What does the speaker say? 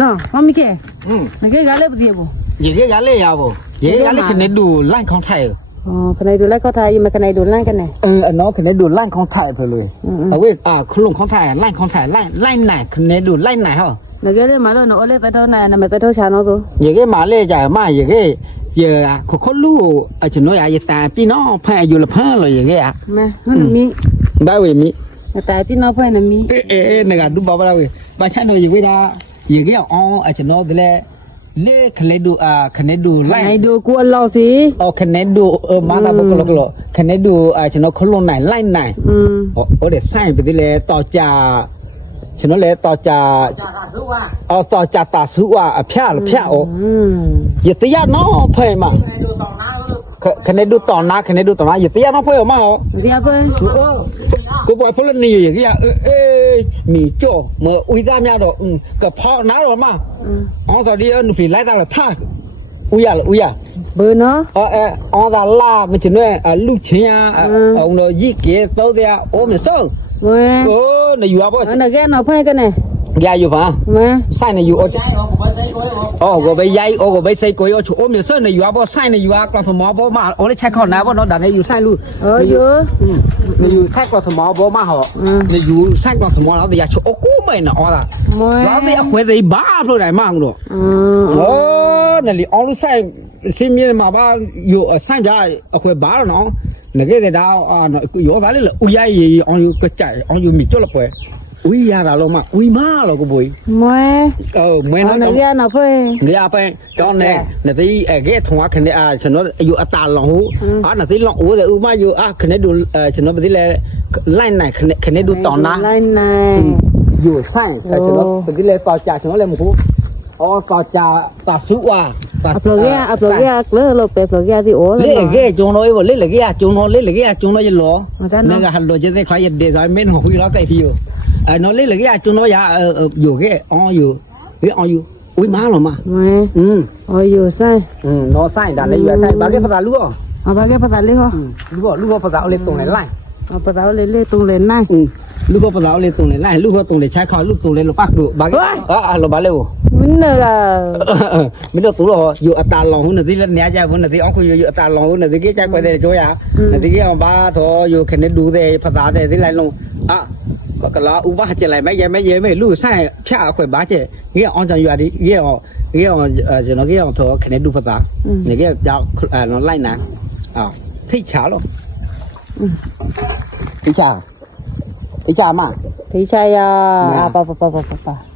น้ามามีแกนี่แกกาเล่บดีเอบยี่แกกาเล่ยาบยี่กาเล่ึ้นในดูล่างของไทยอ๋อคนไหนดูแลขาไทยมาคนไหนดูล่างกันไหนเออน้องคนไหนดูล่างของไทยไปเลยเอาเว้ยอ่าคุณลุงของไทยล่างของไทยล่างลไหนคนไหนดูล่างไหนเหรอเด็กเล่มาเลยน้อเล่ไปเท่าไหนน้าไปเท่าชาโน้ตัวเด็กมาเล่จ่ายมากเด็กเยอะคุณคนณลูกอาจจะน้อยอาจจะแต่พี่น้องพ่ออยู่ละเพื่อนเลยเด็กอ่ะแม่หนุ่มมี ได้เว้ยมีแต่พี่น้องพ่อหนุ่มมีเออเออเนี่ยดูบ่าวเราเว้ยบ้านฉันเู่ไม่ยังไงอ๋อไอ้ฉจ้โน้ตเลยเลขคะแนนดูอ่าคะแนนดูไล่คะแนนดูกวนเราสิอ๋อคะแนนดูเออมาแล้วบอกกันแล้วคะแนนดูอ่าเจ้าโนคนลงไหนไล่ไหน อืมโอ้โหเด็ดใส่ไปดิเลยต่อจากฉันเลยต่อจากอ๋อต่อจากตาสุว่อ่ะเพี้ยหรือเพี้ยโอ้ย่าตีย้อนน้องเพย์มาคะแนนดูต่อหน้าคะแนนดูต่อหน้ายตียาน้องเพย์มาโอ้ยติยาเพย์กูบอกพลันนี่อย่างเงี้ยเออ mì cho mà ui ra nhau rồi cả pho ná rồi mà ông giờ đi ăn phi lại ra là tha ui à ui à bơ nó ờ ờ ông giờ la mình chỉ nói à lúc chi à ông nói gì kia tao đây ôm nó sâu ôi nó yếu quá nó ghen nó phải cái này 家有伐？嗯。菜 呢？有哦。菜哦，我栽过。哦，我喂鸡，我喂菜过。我种，我有时候呢，有啊，我菜呢，有啊，搞什么毛包嘛？我那菜缸呢，我那蛋呢，有菜卤。哎哟。嗯。那有菜搞什么毛包嘛？吼。嗯。那有菜搞什么毛？那我养猪，我没呢。哦啦。没。那这会子一把都来忙了。嗯。哦，那里安禄山身边的妈妈有三家会把了，喏。那个街道啊，那个有啥子了？乌鸡、乌鸡、乌鸡，那个菜，那个米椒了，婆。quý gia là lo mà quý ma lo của bụi mẹ ờ mẹ nó nó ra nó phê người ta phê cho nè nè tí ghé thùng á khen à cho nó dù ta lo hú á nè tí lo hú là ưu má dù á khen đấy đủ cho nó bởi tí là lại này khen đấy đủ tỏ ná lại này dù sai cho nó bởi tí là tỏ cha, cho nó lên một hú ở cha ta sứ qua ta sứ qua ta sứ qua lỡ lỡ bè sứ qua thì ố lỡ lỡ cái chúng nó ấy vào lỡ lỡ cái chúng nó lỡ lỡ cái chúng nó chỉ lỡ nên là hàng lỡ chứ thế khỏi nhận đề giải mến hồi đó cái gì rồi เออนอนเล่นหลือยังจุนเยาเอยอยู่แกอ้ออยู่เอ้ออยู่อุ้ยมาหรอมาอืมอ้มออยู่ใช่อืมนอใช่ดันเลยอยู่ใช่บางแก่ภาษาลูกอ๋อบางแก่ภาษาลูกอ๋อลูกลูกภาษาเล่ยตรงไหนไล่ภาษาเล่ยเล่ยตรงเลนไล่งอืมลูกภาษาเลยตรงไหนไล่ลูกตรงไหนใช้ข้อลูกตรงไหนลูกปักดูบางแก่อ๋อเราบาเร็วมันเหรอมันเหรอตัวเราอยู่อัตราลงหุ่นนาที่เล่นเนี้ยใจหุ่นนาทีอ๋อคุยอยู่อัตราลงหุ่นนาทีกี้ใจกว่าเดีช่วยอ่ะทีกี้เอาบ้าทออยู่แค่นี้ดูเดย์ภาษาเดย์ที่ไรลง à bà cái lá uva chè lại mấy giờ mấy giờ mấy lúc sáng chả khỏe bá chè nghe ông chồng vừa đi nghe ông nghe ông giờ nó nghe ông thôi khi này đủ phát này cái giáo à nó lại nè à thi chả luôn thi chả thi chả mà thi chả à bà bà bà bà bà